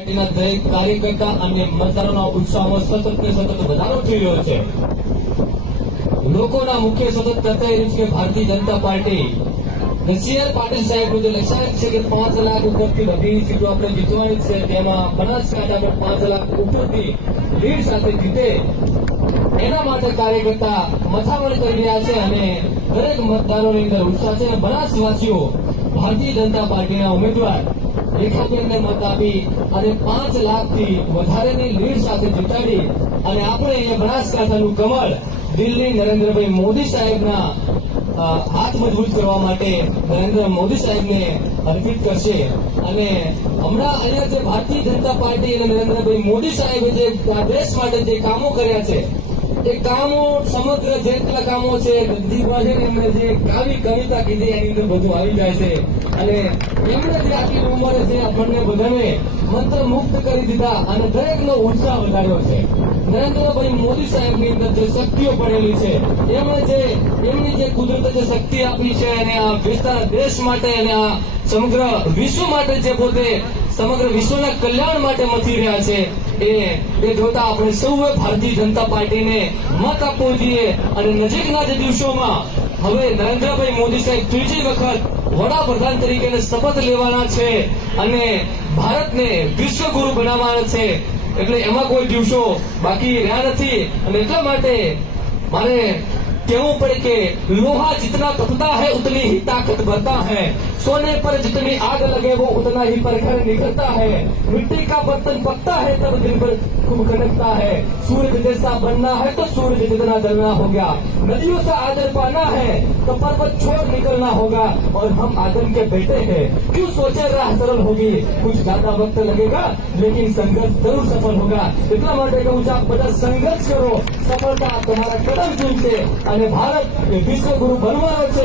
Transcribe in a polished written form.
પાર્ટીના દરેક કાર્યકર્તા અને મતદારોના ઉત્સાહમાં સતત ને સતત વધારો થઈ રહ્યો છે. લોકોના મુખ્ય સતત કરતા રહ્યું છે કે ભારતીય જનતા પાર્ટી સીઆર પાટીલ સાહેબનું જે લક્ષ્યાંક છે કે 5 લાખ ઉપરથી બધી સીટો આપણે જીતવાની છે, તેમાં બનાસકાંઠામાં 5 લાખ ઉપરથી લીડ સાથે જીતે એના માટે કાર્યકર્તા મથામણ કરી રહ્યા છે અને દરેક મતદારોની અંદર ઉત્સાહ છે. બનાસવાસીઓ ભારતીય જનતા પાર્ટીના ઉમેદવાર રેખાબેનને મત આપી અને 5 લાખથી વધારેની લીડ સાથે જીતાડી અને આપણે અહીંયા બનાસકાંઠાનું કમળ દિલ્હી નરેન્દ્રભાઈ મોદી સાહેબના હાથ મજબૂત કરવા માટે નરેન્દ્ર મોદી સાહેબને અર્પિત કરશે. અને હમણાં અહીંયા જે ભારતીય જનતા પાર્ટી અને નરેન્દ્રભાઈ મોદી સાહેબે જે દેશ માટે જે કામો કર્યા છે, એ કામો સમગ્ર જેટલા કામો છે ગદ્દીમાં એમને જે કવિતા કીધી એની અંદર બધું આવી જાય છે. અને એમને જે આટલી ઉંમરે જે આપણને બધાને મંત્ર મુક્ત કરી દીધા અને દરેકનો ઉત્સાહ વધાર્યો છે. નરેન્દ્રભાઈ મોદી સાહેબની અંદર જે શક્તિઓ પડેલી છે, એમની જે કુદરતે જે શક્તિ આપી છે અને આ વિસ્તાર દેશ માટે અને આ સમગ્ર વિશ્વ માટે જે પોતે સમગ્ર વિશ્વના કલ્યાણ માટે મથી રહ્યા છે, એ જોતા આપણે સૌએ ભારતીય જનતા પાર્ટીને મત આપવો જોઈએ. અને નજીકના જે દિવસોમાં હવે નરેન્દ્રભાઈ મોદી સાહેબ ત્રીજી વખત વડાપ્રધાન તરીકે શપથ લેવાના છે અને ભારતને વિશ્વગુરુ બનાવવાના છે. એટલે એમાં કોઈ દિવસો બાકી રહ્યા નથી. અને એટલા માટે મારે कहूं पड़े के लोहा जितना तपता है उतनी ही ताकत बढ़ता है, सोने पर जितनी आग लगे वो उतना ही प्रखर निकलता है, मिट्टी का बर्तन पकता है तब दिन भर खूब खनकता है, सूरज जैसा बनना है तो सूरज जितना जलना होगा, नदियों से आदर पाना है तो पर्वत छोड़ निकलना होगा, और हम आदम के बेटे हैं क्यों सोचे राह सरल होगी, कुछ ज्यादा वक्त लगेगा लेकिन संघर्ष जरूर सफल होगा. એટલા માટે કહું છું, આપ બધા સંઘર્ષ કરો, સફળતા તમારા કદમ ચૂમશે અને ભારત વિશ્વગુરુ બનવાનો છે.